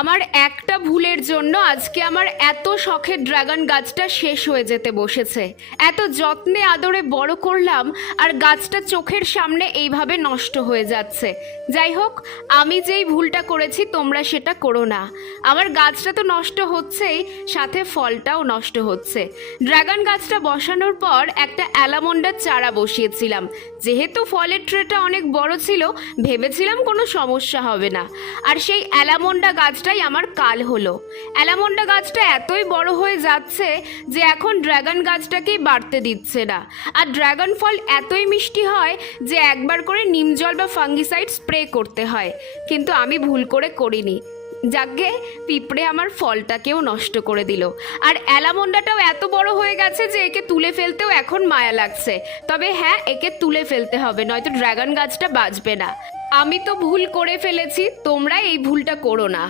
আমার একটা ভুলের জন্য আজকে আমার এত শখের ড্রাগন গাছটা শেষ হয়ে যেতে বসেছে। এত যত্নে আদরে বড় করলাম আর গাছটা চোখের সামনে এইভাবে নষ্ট হয়ে যাচ্ছে। যাই হোক, আমি যেই ভুলটা করেছি তোমরা সেটা করো না। আমার গাছটা তো নষ্ট হচ্ছেই, সাথে ফলটাও নষ্ট হচ্ছে। ড্রাগন গাছটা বসানোর পর একটা অ্যালামন্ডার চারা বসিয়েছিলাম। যেহেতু ফলের ট্রেটা অনেক বড় ছিল, ভেবেছিলাম কোনো সমস্যা হবে না। আর সেই অ্যালামন্ডা গাছটাই আমার কাল হলো। অ্যালামন্ডা গাছটা এতই বড় হয়ে যাচ্ছে যে এখন ড্রাগন গাছটাকেই বাড়তে দিচ্ছে না। আর ড্রাগন ফল এতই মিষ্টি হয় যে একবার করে নিম জল বা ফাঙ্গিসাইড স্প্রে করতে হয়, কিন্তু আমি ভুল করে করিনি। যাকে পিঁপড়ে আমার ফলটাকেও নষ্ট করে দিল। আর অ্যালামন্ডাটাও এত বড় হয়ে গেছে যে একে তুলে ফেলতেও এখন মায়া লাগছে। তবে হ্যাঁ, একে তুলে ফেলতে হবে, নয়তো ড্রাগন গাছটা বাঁচবে না। আমি তো ভুল করে ফেলেছি, তোমরা এই ভুলটা করো না।